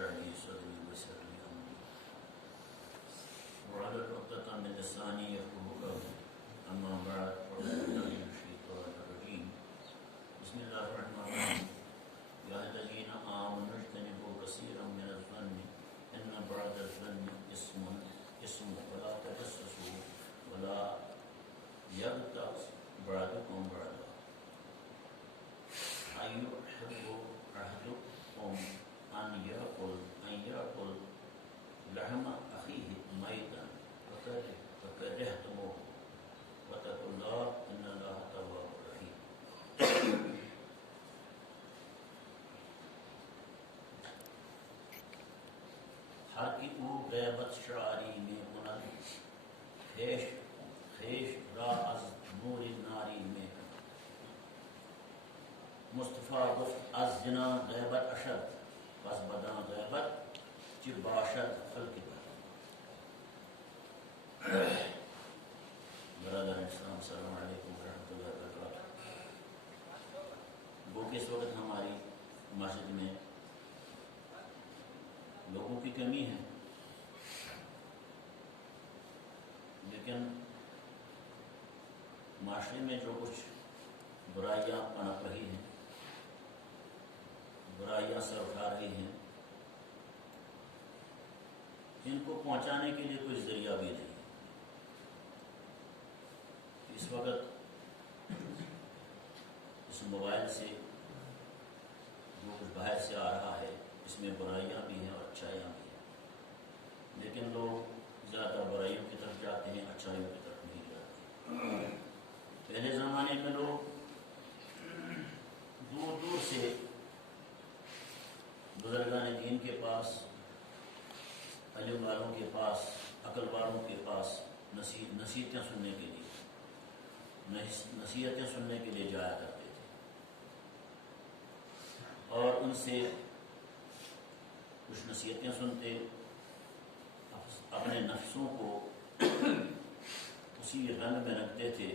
اشرح لي صدري ويسر لي امري واحلل عقدة من لساني يفقهوا قولي اما بعد فاعوذ بالله من الشيطان الرجيم بسم الله الرحمن الرحيم يا أيها الذين آمنوا اجتنبوا كثيرا من الظن إن بعض الظن اسم ولا تجسسوا ولا يغتاب بعضكم بعضا أيحب أحدكم أن يأكل لحم أخيه ميتا فكرهتموه واتقوا الله إن الله تواب رحيم. ہر کی او غیبت شعاری میں کنن خیش را از نور ناری میں مصطفیٰ گفت از زنا غیبت اشد پس بداں غیبت چی باشد خلق بر. برادر اسلام السلام علیکم ورحمۃ اللہ وبرکاتہ. وہ کہ اس وقت ہماری مسجد میں لوگوں کی کمی ہے، لیکن معاشرے میں جو کچھ برائیاں پنپ رہی ہیں، برائیاں سر اٹھا رہی ہیں، ان کو پہنچانے کے لیے کوئی ذریعہ بھی نہیں. اس وقت اس موبائل سے جو کچھ باہر سے آ رہا ہے اس میں برائیاں بھی ہیں اور اچھائیاں بھی ہیں، لیکن لوگ زیادہ برائیوں کی طرف جاتے ہیں، اچھائیوں کی طرف نہیں جاتے. پہلے زمانے میں لوگ دور دور سے بزرگان دین کے پاس، علم والوں کے پاس، عقل والوں کے پاس نصیحتیں سننے کے لیے جایا کرتے تھے اور ان سے کچھ نصیحتیں سنتے، اپنے نفسوں کو اسی رنگ میں رکھتے تھے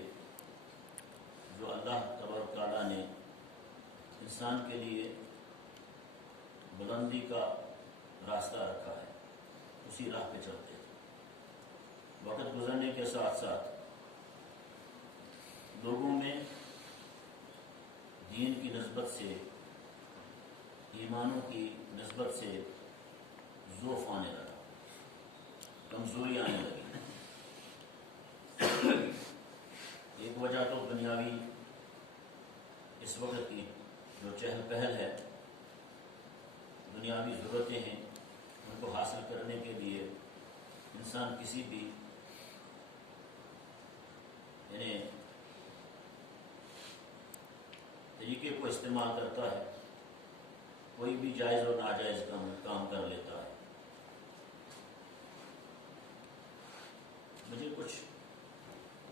جو اللہ تبارک تعالیٰ نے انسان کے لیے بلندی کا راستہ رکھا ہے، اسی راہ پہ چلتے تھے. وقت گزرنے کے ساتھ ساتھ لوگوں میں دین کی نسبت سے، ایمانوں کی نسبت سے ضعف آنے لگا، کمزوری آنے لگی. ایک وجہ تو دنیاوی اس وقت کی جو چہل پہل ہے، دنیاوی ضرورتیں ہیں، ان کو حاصل کرنے کے لیے انسان کسی بھی طریقے کو استعمال کرتا ہے، کوئی بھی جائز اور ناجائز کام کر لیتا ہے. مجھے کچھ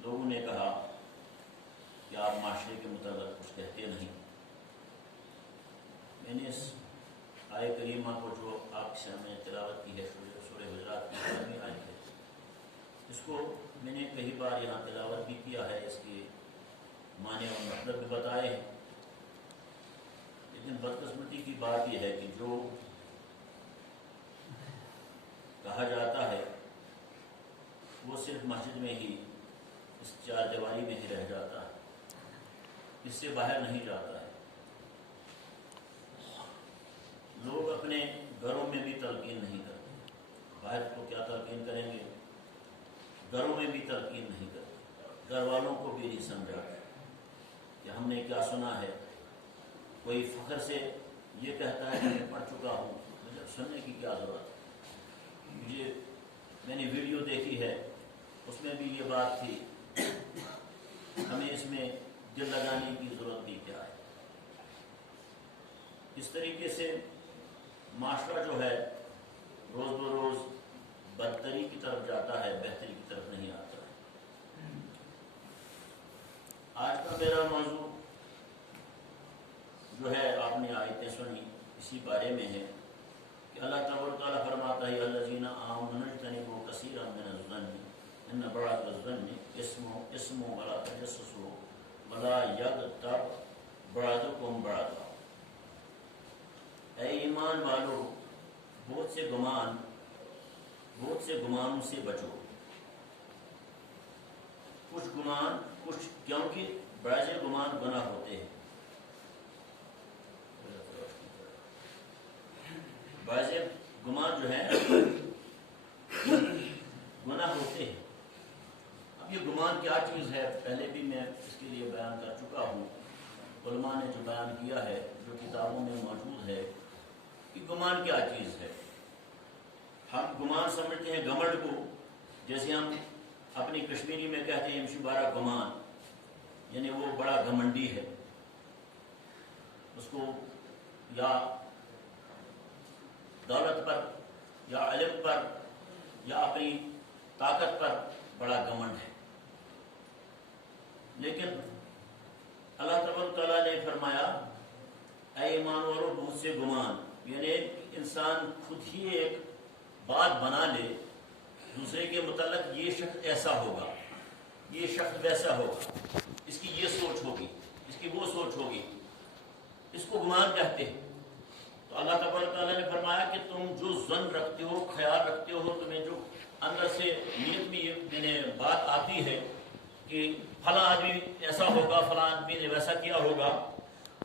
لوگوں نے کہا کہ آپ معاشرے کے متعلق کچھ کہتے نہیں. میں نے اس آیہ کریمہ کو جو آپ کے سامنے تلاوت کی ہے، سورہ حجرات کی آخری آیت ہے، اس کو میں نے کئی بار یہاں تلاوت بھی کیا ہے، اس کے معنی اور مطلب بھی بتائے ہیں. لیکن بدقسمتی کی بات یہ ہے کہ جو کہا جاتا ہے وہ صرف مسجد میں ہی، اس چار دیواری میں ہی رہ جاتا ہے، اس سے باہر نہیں جاتا ہے. لوگ اپنے گھروں میں بھی تلقین نہیں کرتے، باہر تو کیا تلقین کریں گے، گھروں میں بھی تلقین نہیں کرتے، گھر والوں کو بھی نہیں سمجھاتے کہ ہم نے کیا سنا ہے. کوئی فخر سے یہ کہتا ہے کہ میں پڑھ چکا ہوں، مجھے سننے کی کیا ضرورت ہے. میں نے ویڈیو دیکھی ہے، اس میں بھی یہ بات تھی، ہمیں اس میں دل لگانے کی ضرورت بھی کیا ہے. اس طریقے سے معاشرہ جو ہے روز بروز بدتری کی طرف جاتا ہے، بہتری کی طرف نہیں آتا ہے. آج کا میرا موضوع جو ہے، آپ نے آیتیں سنی، اسی بارے میں ہے کہ اللہ تبارک تعالیٰ فرماتا ہے الذین آمنوا اجتنبوا کثیرا من الظن ان بعض الظن اسم ولا تجسسوا ولا یغتب بعضکم بعضا. اے ایمان والو، سے گمانوں سے بچو. کچھ کیونکہ بعض گمان گناہ ہوتے ہیں. بعض گمان جو ہے گناہ ہوتے ہیں. اب یہ گمان کیا چیز ہے پہلے بھی میں اس کے لیے بیان کر چکا ہوں. علماء نے جو بیان کیا ہے، جو کتابوں میں موجود ہے کہ گمان کیا چیز ہے. ہم گمان سمجھتے ہیں گمنڈ کو، جیسے ہم اپنی کشمیری میں کہتے ہیں مشبارہ گمان، یعنی وہ بڑا گھمنڈی ہے، اس کو یا دولت پر یا علم پر یا اپنی طاقت پر بڑا گھمنڈ ہے. لیکن اللہ تبارک تعالیٰ نے فرمایا اے ایمان والو بہت سے گمان، یعنی انسان خود ہی ایک بات بنا لے دوسرے کے متعلق، یہ شخص ایسا ہوگا، یہ شخص ویسا ہوگا، اس کی یہ سوچ ہوگی، اس کی وہ سوچ ہوگی، اس کو گمان کہتے ہیں. تو اللہ تبارک تعالیٰ نے فرمایا کہ تم جو ظن رکھتے ہو، خیال رکھتے ہو، تمہیں جو اندر سے نیت میں یہ بات آتی ہے کہ فلاں آدمی ایسا ہوگا، فلاں آدمی نے ویسا کیا ہوگا،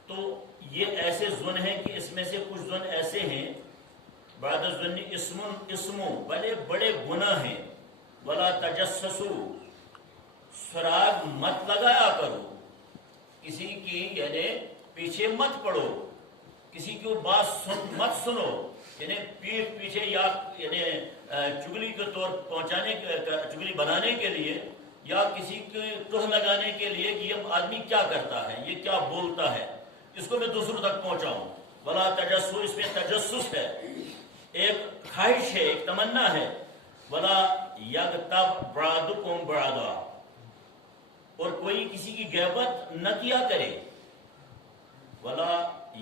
تو یہ ایسے ظن ہیں کہ اس میں سے کچھ ظن ایسے ہیں بعد الظن اسموں بڑے بڑے گناہ ہیں. ولا تجسسوا، سراغ مت لگایا کرو، کسی کی یعنی پیچھے مت پڑو، کسی کی بات مت سنو، یعنی پیٹھ پیچھے یا یعنی چگلی کے طور پہنچانے، چگلی بنانے کے لیے یا کسی کی توہ لگانے کے لیے کہ یہ آدمی کیا کرتا ہے، یہ کیا بولتا ہے، اس کو میں دوسروں تک پہنچاؤں. ولا تجسس، اس میں تجسس ہے، ایک خواہش ہے، ایک تمنا ہے. ولا یغتب بعضکم بعضا، اور کوئی کسی کی غیبت نہ کیا کرے. ولا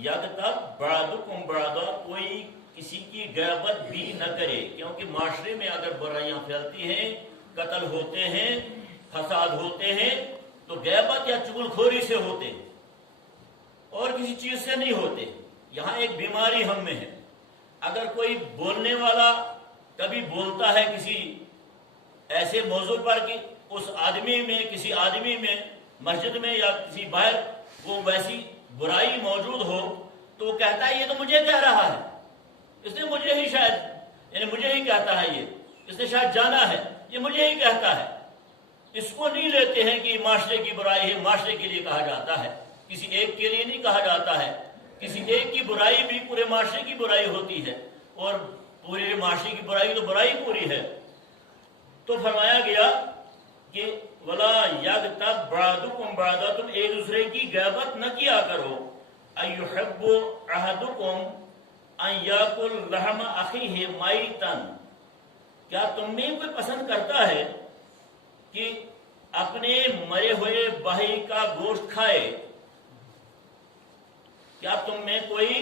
یغتب بعضکم بعضا، کوئی کسی کی غیبت بھی نہ کرے، کیونکہ معاشرے میں اگر برائیاں پھیلتی ہیں، قتل ہوتے ہیں، فساد ہوتے ہیں، تو غیبت یا چغل خوری سے ہوتے ہیں اور کسی چیز سے نہیں ہوتے. یہاں ایک بیماری ہم میں ہے. اگر کوئی بولنے والا کبھی بولتا ہے کسی ایسے موضوع پر کہ اس آدمی میں، کسی آدمی میں، مسجد میں یا کسی باہر وہ ویسی برائی موجود ہو، تو وہ کہتا ہے یہ تو مجھے کہہ رہا ہے، اس نے مجھے ہی شاید یعنی مجھے ہی کہتا ہے، یہ اس نے شاید جانا ہے، یہ مجھے ہی کہتا ہے. اس کو نہیں لیتے ہیں کہ معاشرے کی برائی ہے، معاشرے کے لیے کہا جاتا ہے، کسی ایک کے لیے نہیں کہا جاتا ہے. کسی ایک کی برائی بھی پورے معاشرے کی برائی ہوتی ہے، اور پورے معاشرے کی برائی تو برائی پوری ہے. تو فرمایا گیا کہ ولا یغتب بعضکم بعضا، تم ایک دوسرے کی غیبت نہ کیا کرو. ایحب احدکم ان یاکل لحم اخیہ میتا، کیا تم میں کوئی پسند کرتا ہے کہ اپنے مرے ہوئے بھائی کا گوشت کھائے؟ کیا تم میں کوئی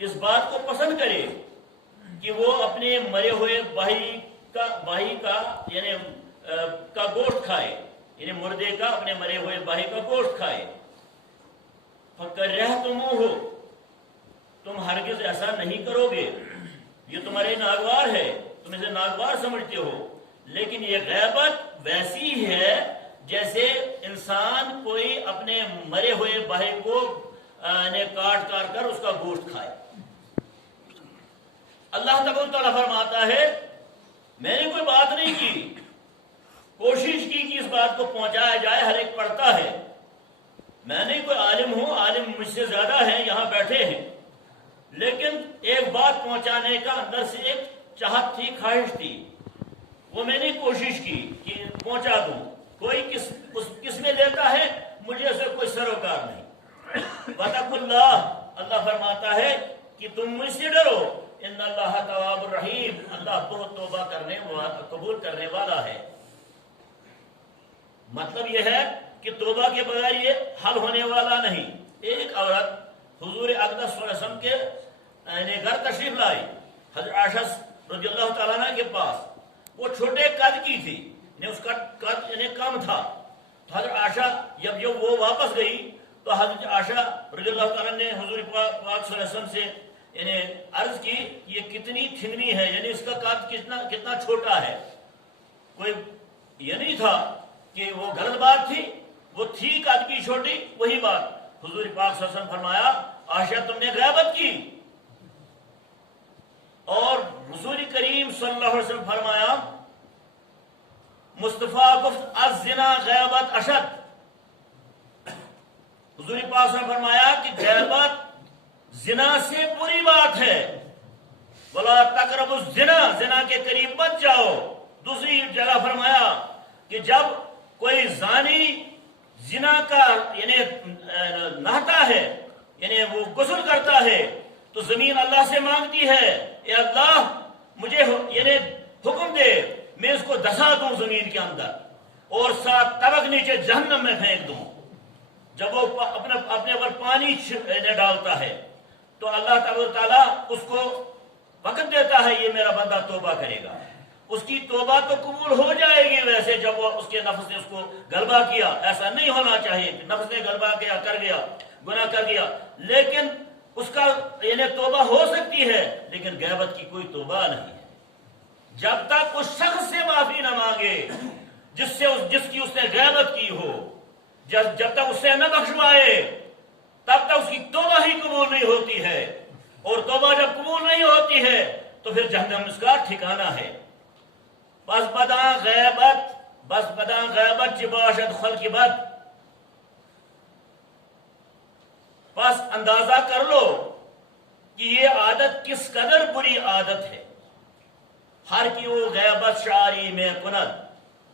اس بات کو پسند کرے کہ وہ اپنے مرے ہوئے بھائی کا یعنی کا گوشت کھائے، یعنی مردے کا اپنے مرے ہوئے بھائی کا گوشت کھائے؟ فکرہتموہ، تم ہرگز ایسا نہیں کرو گے، یہ تمہارے ناگوار ہے، تم اسے ناگوار سمجھتے ہو. لیکن یہ غیبت ویسی ہے جیسے انسان کوئی اپنے مرے ہوئے بھائی کو کاٹ کر اس کا گوشت کھائے. اللہ تبارک تعالیٰ فرماتا ہے میں نے کوئی بات نہیں کی، کوشش کی کہ اس بات کو پہنچایا جائے، ہر ایک پڑھتا ہے. میں نہیں کوئی عالم ہوں، عالم مجھ سے زیادہ ہیں یہاں بیٹھے ہیں، لیکن ایک بات پہنچانے کا اندر سے ایک چاہت تھی، خواہش تھی، وہ میں نے کوشش کی کہ پہنچا دوں. کوئی کس میں لیتا ہے، مجھے اسے کوئی سروکار نہیں. وَاتَقُوا اللَّهَ، اللہ فرماتا ہے کہ تم مجھ سے ڈرو. ان اللہ تواب الرحیم، اللہ بہت توبہ کرنے قبول کرنے والا ہے. مطلب یہ ہے کہ توبہ کے بغیر یہ حل ہونے والا نہیں. ایک عورت حضور اقدس صلی اللہ علیہ وسلم کے گھر تشریف لائی، حضرت عائشہ رضی اللہ تعالیٰ عنہ کے پاس. وہ چھوٹے قد کی تھی، اس کا قد کم تھا. تو حضرت عائشہ جب وہ واپس گئی تو حضرت عائشہ رضی اللہ تعالیٰ نے حضور پاک صلی اللہ علیہ وسلم سے یعنی عرض کی یہ کتنی ٹھنگنی ہے، یعنی اس کا قد کتنا چھوٹا ہے. کوئی یہ نہیں تھا کہ وہ غلط بات تھی، وہ تھی قد کی چھوٹی وہی بات. حضور پاک صلی اللہ علیہ وسلم فرمایا عائشہ تم نے غیبت کی، اور حضور کریم صلی اللہ علیہ وسلم فرمایا مصطفیٰ گفت الزنا غیبت اشد. حضور پاک صلی اللہ علیہ وسلم فرمایا کہ غیبت زنا سے بری بات ہے. ولا تقربوا الزنا، زنا کے قریب مت جاؤ. دوسری جگہ فرمایا کہ جب کوئی زانی زنا کا یعنی نہتا ہے، یعنی وہ غسل کرتا ہے، تو زمین اللہ سے مانگتی ہے اے اللہ مجھے یعنی حکم دے میں اس کو دھسا دوں زمین کے اندر اور 7 طبق نیچے جہنم میں پھینک دوں. جب وہ اپنے اوپر پانی ڈالتا ہے تو اللہ تعالیٰ اس کو وقت دیتا ہے یہ میرا بندہ توبہ کرے گا. اس کی توبہ تو قبول ہو جائے گی ویسے جب وہ اس کے نفس نے اس کو غلبہ کیا. ایسا نہیں ہونا چاہیے کہ نفس نے غلبہ کیا، کر گیا، گناہ کر گیا، لیکن اس کا یعنی توبہ ہو سکتی ہے، لیکن غیبت کی کوئی توبہ نہیں ہے. جب تک اس شخص سے معافی نہ مانگے جس کی اس نے غیبت کی ہو، جب تک اس سے نہ بخشوائے تب تک اس کی توبہ ہی قبول نہیں ہوتی ہے. اور توبہ جب قبول نہیں ہوتی ہے تو پھر جہنم اس کا ٹھکانہ ہے. بس بداں غیبت چباشد خلق بد. بس اندازہ کر لو کہ یہ عادت کس قدر بری عادت ہے. ہر کی وہ غیبت شعری میں کند،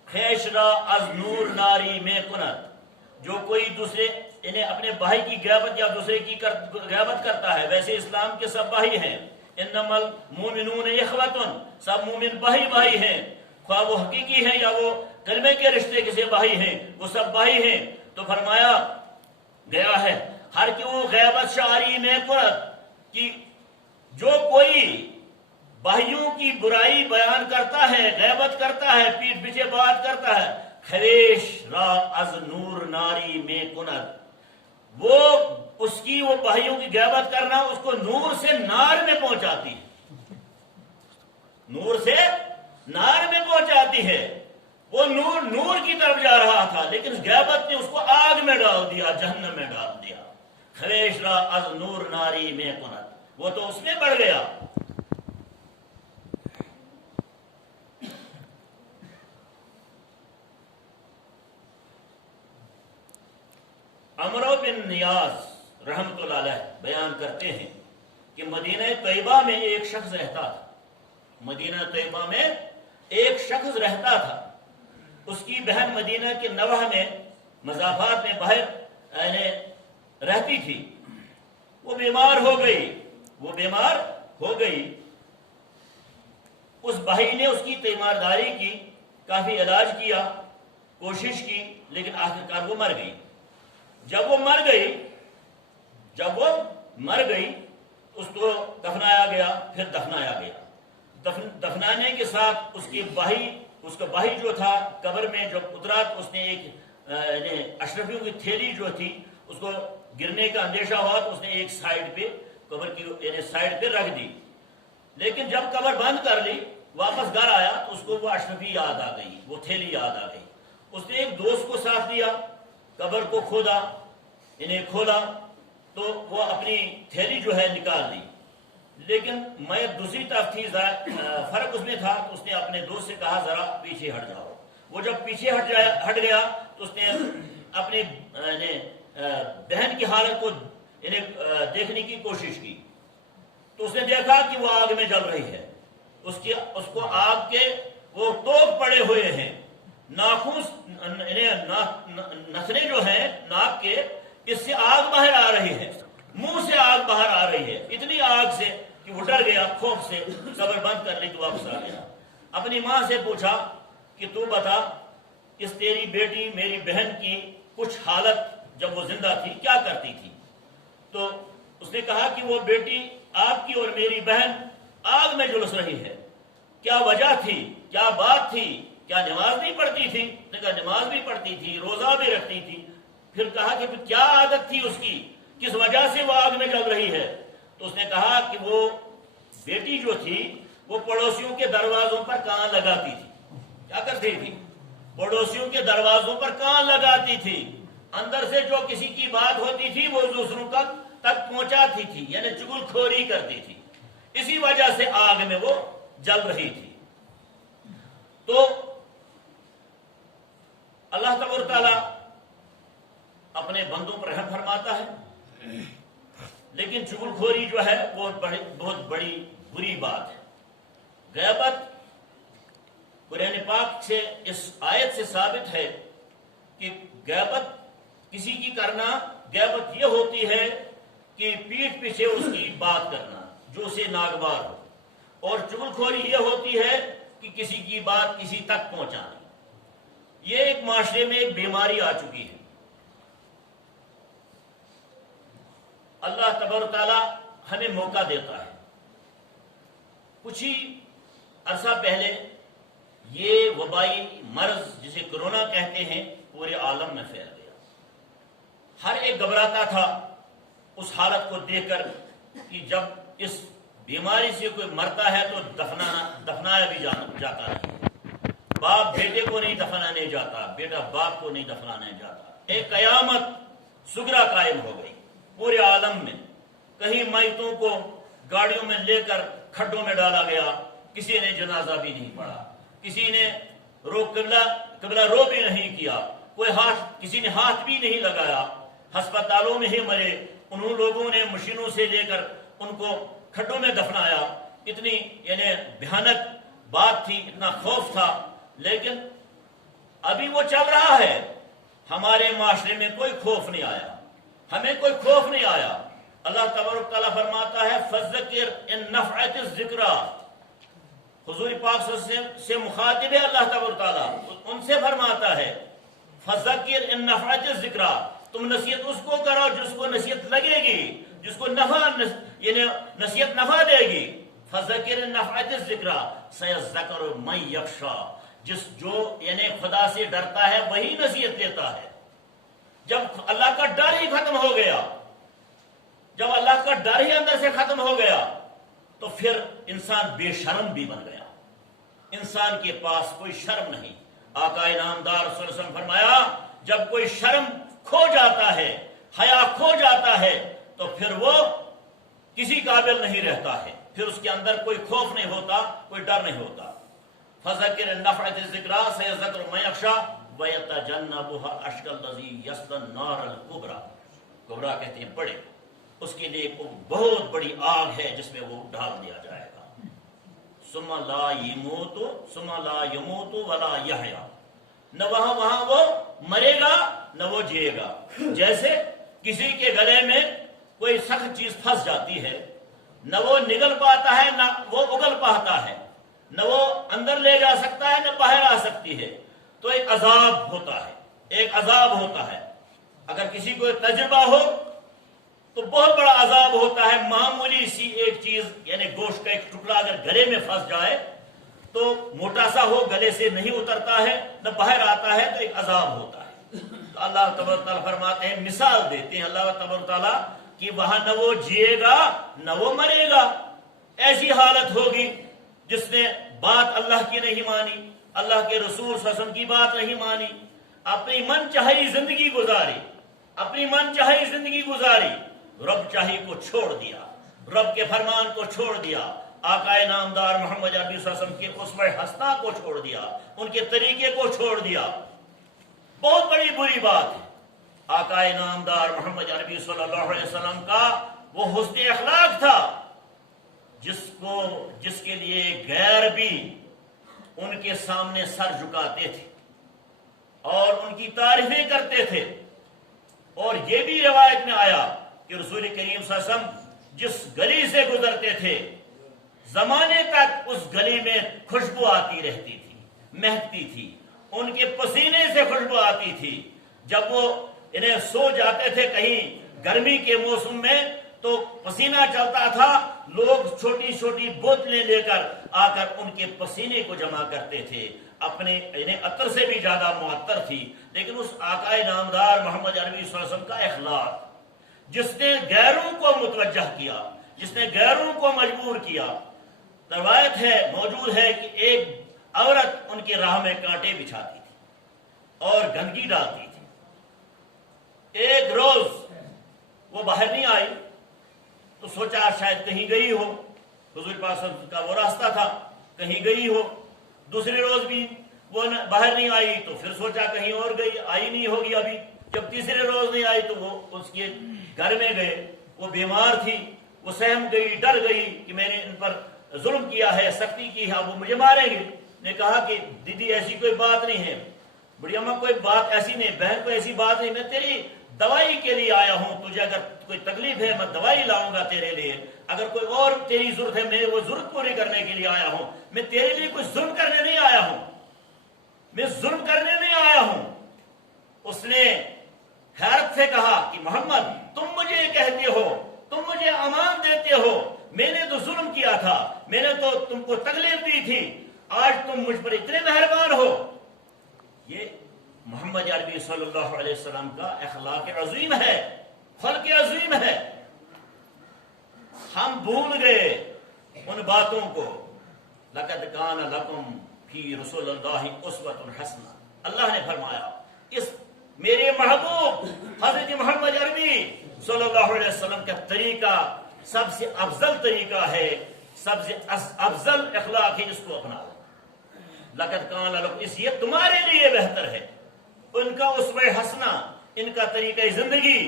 خیش را از نور ناری میں کند. جو کوئی دوسرے یعنی اپنے بھائی کی غیبت یا دوسرے کی غیبت کرتا ہے، ویسے اسلام کے سب بھائی ہیں. انما المؤمنون اخوۃ، سب مومن بھائی ہیں، خواہ وہ حقیقی ہیں یا وہ کلمے کے رشتے کے سے بھائی ہیں، وہ سب بھائی ہیں. تو فرمایا گیا ہے ہر کی وہ غیبت شعری میں کند، کہ جو کوئی بھائیوں کی برائی بیان کرتا ہے، غیبت کرتا ہے، پیٹھ پیچھے بات کرتا ہے، خریش را از نور ناری میں کند. وہ اس کی وہ بھائیوں کی غیبت کرنا اس کو نور سے نار میں پہنچاتی ہے، نور سے نار میں پہنچاتی ہے. وہ نور کی طرف جا رہا تھا لیکن غیبت نے اس کو آگ میں ڈال دیا، جہنم میں ڈال دیا. خریش را از نور ناری میں کند، وہ تو اس میں بڑھ گیا. عمرو بن نیاز رحمۃ اللہ علیہ بیان کرتے ہیں کہ مدینہ طیبہ میں ایک شخص رہتا تھا. مدینہ طیبہ میں ایک شخص رہتا تھا. اس کی بہن مدینہ کے نوح میں مضافات میں باہر رہتی تھی. وہ بیمار ہو گئی. اس بھائی نے اس کی تیمارداری کی، کافی علاج کیا، کوشش کی، لیکن آخرکار وہ مر گئی. جب وہ مر گئی اس کو دفنایا گیا. پھر دفنانے کے ساتھ اس کا بھائی جو تھا قبر میں جب اترا تو اس نے ایک اشرفیوں کی تھیلی جو تھی اس کو گرنے کا اندیشہ ہوا تو اس نے ایک سائڈ پہ قبر کی یعنی سائڈ پہ رکھ دی. لیکن جب قبر بند کر لی واپس گھر آیا تو اس کو وہ اشرفی یاد آ گئی، وہ تھیلی یاد آ گئی. اس نے ایک دوست کو ساتھ دیا، قبر کو کھودا، انہیں کھولا تو وہ اپنی تھیلی جو ہے نکال لی. لیکن میں دوسری طرف تھی، فرق اس میں تھا. تو اس نے اپنے دوست سے کہا ذرا پیچھے ہٹ جاؤ. وہ جب پیچھے ہٹ گیا تو اس نے اپنی بہن کی حالت کو دیکھنے کی کوشش کی. تو اس نے دیکھا کہ وہ آگ میں جل رہی ہے. اس کو آگ کے وہ توپ پڑے ہوئے ہیں، نتنے جو ہیں ناک کے، اس سے آگ باہر آ رہی ہے، منہ سے آگ باہر آ رہی ہے. اتنی آگ سے کہ وہ ڈر گیا، خوف سے قبر بند کر لی تو واپس آ گیا. اپنی ماں سے پوچھا کہ تو بتا اس تیری بیٹی میری بہن کی کچھ حالت جب وہ زندہ تھی کیا کرتی تھی؟ تو اس نے کہا کہ وہ بیٹی آپ کی اور میری بہن آگ میں جلس رہی ہے. کیا وجہ تھی، کیا بات تھی، کیا نماز نہیں پڑھتی تھی؟ اس نے کہا نماز بھی پڑھتی تھی، روزہ بھی رکھتی تھی. پھر کہا کہ کیا عادت تھی اس کی، کس وجہ سے وہ آگ میں جل رہی ہے؟ تو اس نے کہا کہ وہ بیٹی جو تھی وہ پڑوسیوں کے دروازوں پر کان لگاتی تھی. کیا کرتی تھی؟ پڑوسیوں کے دروازوں پر کان لگاتی تھی. اندر سے جو کسی کی بات ہوتی تھی وہ دوسروں تک پہنچاتی تھی، یعنی چگل خوری کرتی تھی. اسی وجہ سے آگ میں وہ جل رہی تھی. تو اللہ تبارک تعالی اپنے بندوں پر رحم فرماتا ہے، لیکن چگل خوری جو ہے وہ بہت بڑی بری بات ہے. غیبت قرآن پاک سے اس آیت سے ثابت ہے کہ غیبت کسی کی کرنا، غیبت یہ ہوتی ہے کہ پیٹھ پیچھے اس کی بات کرنا جو اسے ناگوار ہو، اور چگل خوری یہ ہوتی ہے کہ کسی کی بات کسی تک پہنچانا. یہ ایک معاشرے میں ایک بیماری آ چکی ہے. اللہ تبارک تعالیٰ ہمیں موقع دیتا ہے. کچھ ہی عرصہ پہلے یہ وبائی مرض جسے کرونا کہتے ہیں پورے عالم میں پھیل گیا. ہر ایک گھبراتا تھا اس حالت کو دیکھ کر کہ جب اس بیماری سے کوئی مرتا ہے تو دفنایا بھی جاتا نہیں. باپ بیٹے کو نہیں دفنانے جاتا، بیٹا باپ کو نہیں دفنانے جاتا. ایک قیامت سگرا قائم ہو گئی پورے عالم میں. کہیں میتوں کو گاڑیوں میں لے کر کھڈوں میں ڈالا گیا، کسی نے جنازہ بھی نہیں پڑھا، کسی نے قبلہ رو بھی نہیں کیا، کسی نے ہاتھ بھی نہیں لگایا. ہسپتالوں میں ہی مرے. انہوں لوگوں نے مشینوں سے لے کر ان کو کھڈوں میں دفنایا. اتنی یعنی بھیانک بات تھی، اتنا خوف تھا. لیکن ابھی وہ چل رہا ہے. ہمارے معاشرے میں کوئی خوف نہیں آیا، ہمیں کوئی خوف نہیں آیا. اللہ تبارک تعالیٰ فرماتا ہے فذکر ان نفعت الذکریٰ. حضور پاک صلی اللہ علیہ وسلم سے مخاطب ہے اللہ تبارک تعالیٰ، ان سے فرماتا ہے فذکر ان نفعت الذکریٰ. تم نصیحت اس کو کرو جس کو نصیحت لگے گی، جس کو یعنی نصیحت نفع دے گی. فذکر ان نفعت الذکریٰ سیذکر من یخشیٰ. جو یعنی خدا سے ڈرتا ہے وہی نصیحت لیتا ہے. جب اللہ کا ڈر ہی ختم ہو گیا، جب اللہ کا ڈر ہی اندر سے ختم ہو گیا تو پھر انسان بے شرم بھی بن گیا. انسان کے پاس کوئی شرم نہیں. آقا انعامدار صلی اللہ علیہ وسلم فرمایا جب کوئی شرم کھو جاتا ہے، حیا کھو جاتا ہے تو پھر وہ کسی قابل نہیں رہتا ہے. پھر اس کے اندر کوئی خوف نہیں ہوتا، کوئی ڈر نہیں ہوتا. فذکر النفعت الذکریٰ سیذکر من یخشیٰ ویتجنبها الاشقی الذی یصلی النار الکبریٰ. کبریٰ کہتے ہیں بڑے. اس کے لیے بہت بڑی آگ ہے جس میں وہ ڈال دیا جائے گا. ثم لا یموت ولا یحییٰ. نہ وہاں وہ مرے گا نہ وہ جیے گا. جیسے کسی کے گلے میں کوئی سخت چیز پھنس جاتی ہے، نہ وہ نگل پاتا ہے نہ وہ اگل پاتا ہے، نہ وہ اندر لے جا سکتا ہے نہ باہر آ سکتی ہے. تو ایک عذاب ہوتا ہے، ایک عذاب ہوتا ہے. اگر کسی کو تجربہ ہو تو بہت بڑا عذاب ہوتا ہے. معمولی سی ایک چیز یعنی گوشت کا ایک ٹکڑا اگر گلے میں پھنس جائے تو موٹا سا ہو، گلے سے نہیں اترتا ہے نہ باہر آتا ہے، تو ایک عذاب ہوتا ہے. تو اللہ تبارک تعالیٰ فرماتے ہیں، مثال دیتے ہیں اللہ تبارک تعالیٰ کہ وہاں نہ وہ جیے گا نہ وہ مرے گا. ایسی حالت ہوگی جس نے بات اللہ کی نہیں مانی، اللہ کے رسول صلی اللہ علیہ وسلم کی بات نہیں مانی، اپنی من چاہی زندگی گزاری، اپنی من چاہی زندگی گزاری، رب چاہی کو چھوڑ دیا، رب کے فرمان کو چھوڑ دیا، آقا نامدار محمد عربی صلی اللہ علیہ وسلم کے اسوہ حسنہ کو چھوڑ دیا، ان کے طریقے کو چھوڑ دیا. بہت بڑی بری بات ہے. آقا نامدار محمد عربی صلی اللہ علیہ وسلم کا وہ حسن اخلاق تھا جس کے لیے غیر بھی ان کے سامنے سر جھکاتے تھے اور ان کی تعریفیں کرتے تھے. اور یہ بھی روایت میں آیا کہ رسول کریم صلی اللہ علیہ وسلم جس گلی سے گزرتے تھے زمانے تک اس گلی میں خوشبو آتی رہتی تھی، مہکتی تھی، ان کے پسینے سے خوشبو آتی تھی. جب وہ انہیں سو جاتے تھے کہیں گرمی کے موسم میں تو پسینہ چلتا تھا، لوگ چھوٹی چھوٹی بوتلیں لے کر آ کر ان کے پسینے کو جمع کرتے تھے. اپنے انہیں عطر سے بھی زیادہ معطر تھی. لیکن اس آقا نامدار محمد عربی صلی اللہ علیہ وسلم کا اخلاق جس نے غیروں کو متوجہ کیا جس نے غیروں کو مجبور کیا. روایت ہے، موجود ہے کہ ایک عورت ان کی راہ میں کانٹے بچھاتی تھی اور گندگی ڈالتی تھی. ایک روز وہ باہر نہیں آئی تو سوچا شاید کہیں گئی ہو، حضور پاک صلی اللہ علیہ وسلم کا وہ راستہ تھا، کہیں گئی ہو. دوسرے روز بھی وہ باہر نہیں آئی تو پھر سوچا کہیں اور گئی، آئی نہیں ہوگی ابھی. جب تیسرے روز نہیں آئی تو وہ اس کے گھر میں گئے. وہ بیمار تھی، وہ سہم گئی، ڈر گئی کہ میں نے ان پر ظلم کیا ہے، سختی کی ہے، وہ مجھے ماریں گے. نے کہا کہ دیدی ایسی کوئی بات نہیں ہے، بڑی اماں کوئی بات ایسی نہیں، بہن کوئی ایسی بات نہیں، میں تیری دوائی کے لیے آیا ہوں. تجھے اگر کوئی تکلیف ہے میں دوائی لاؤں گا تیرے لیے. اگر کوئی اور تیری ضرورت ہے میں وہ ضرورت پوری کرنے کے لیے آیا ہوں. میں تیرے لیے کوئی ظلم کرنے نہیں آیا ہوں، میں ظلم کرنے نہیں آیا ہوں. اس نے حیرت سے کہا کہ محمد تم مجھے کہتے ہو، تم مجھے امان دیتے ہو، میں نے تو ظلم کیا تھا، میں نے تو تم کو تکلیف دی تھی، آج تم مجھ پر اتنے مہربان ہو. یہ محمد عربی صلی اللہ علیہ وسلم کا اخلاق عظیم ہے، خلق عظیم ہے. ہم بھول گئے ان باتوں کو. لقد کان لکم فی رسول اللہ اسوۃ حسنہ. اللہ نے فرمایا اس میرے محبوب حضرت محمد عربی صلی اللہ علیہ وسلم کا طریقہ سب سے افضل طریقہ ہے، سب سے افضل اخلاق ہے، اس کو اپناؤ. لقد کان لکم، اس یہ تمہارے لیے بہتر ہے. ان کا اسوہ حسنہ، ان کا طریقہ زندگی،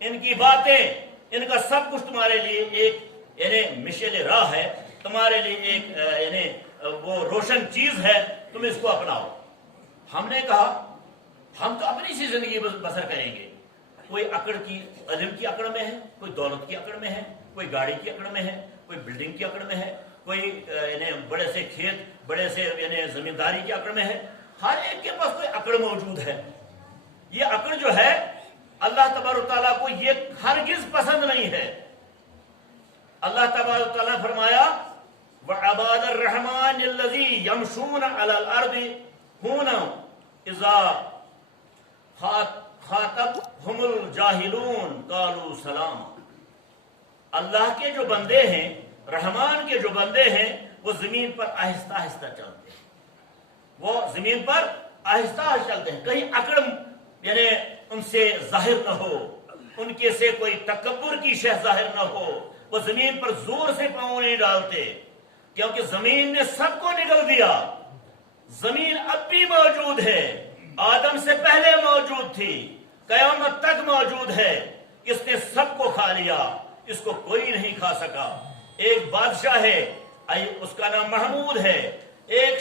ان کی باتیں، ان کا سب کچھ تمہارے لیے ایک یعنی مشعل راہ ہے، تمہارے لیے ایک یعنی وہ روشن چیز ہے، تم اس کو اپناؤ. ہم نے کہا ہم تو اپنی سی زندگی بسر کریں گے. کوئی اکڑ کی علم کی اکڑ میں ہے، کوئی دولت کی اکڑ میں ہے، کوئی گاڑی کی اکڑ میں ہے، کوئی بلڈنگ کی اکڑ میں ہے، کوئی یعنی بڑے سے کھیت، بڑے سے یعنی زمینداری کی اکڑ میں ہے. ہر ایک کے پاس کوئی اکڑ موجود ہے. یہ اکڑ جو ہے اللہ تبارک و تعالیٰ کو یہ ہرگز پسند نہیں ہے. اللہ تبارک و تعالیٰ فرمایا وَعَبَادَ الرَّحْمَنِ الَّذِي يَمْشُونَ عَلَى الْأَرْضِ هُونًا إِذَا خَاطَبَهُمُ الْجَاهِلُونَ قَالُوا سَلَامًا. اللہ کے جو بندے ہیں، رحمان کے جو بندے ہیں، وہ زمین پر آہستہ آہستہ چلتے ہیں. وہ زمین پر آہستہ آہستہ چلتے ہیں، کہیں اکڑ یعنی ان سے ظاہر نہ ہو، ان کے سے کوئی تکبر کی شے ظاہر نہ ہو. وہ زمین پر زور سے پاؤں نہیں ڈالتے، کیونکہ زمین نے سب کو نگل دیا. زمین اب بھی موجود ہے، آدم سے پہلے موجود تھی، قیامت تک موجود ہے. اس نے سب کو کھا لیا، اس کو کوئی نہیں کھا سکا. ایک بادشاہ ہے، اس کا نام محمود ہے. ایک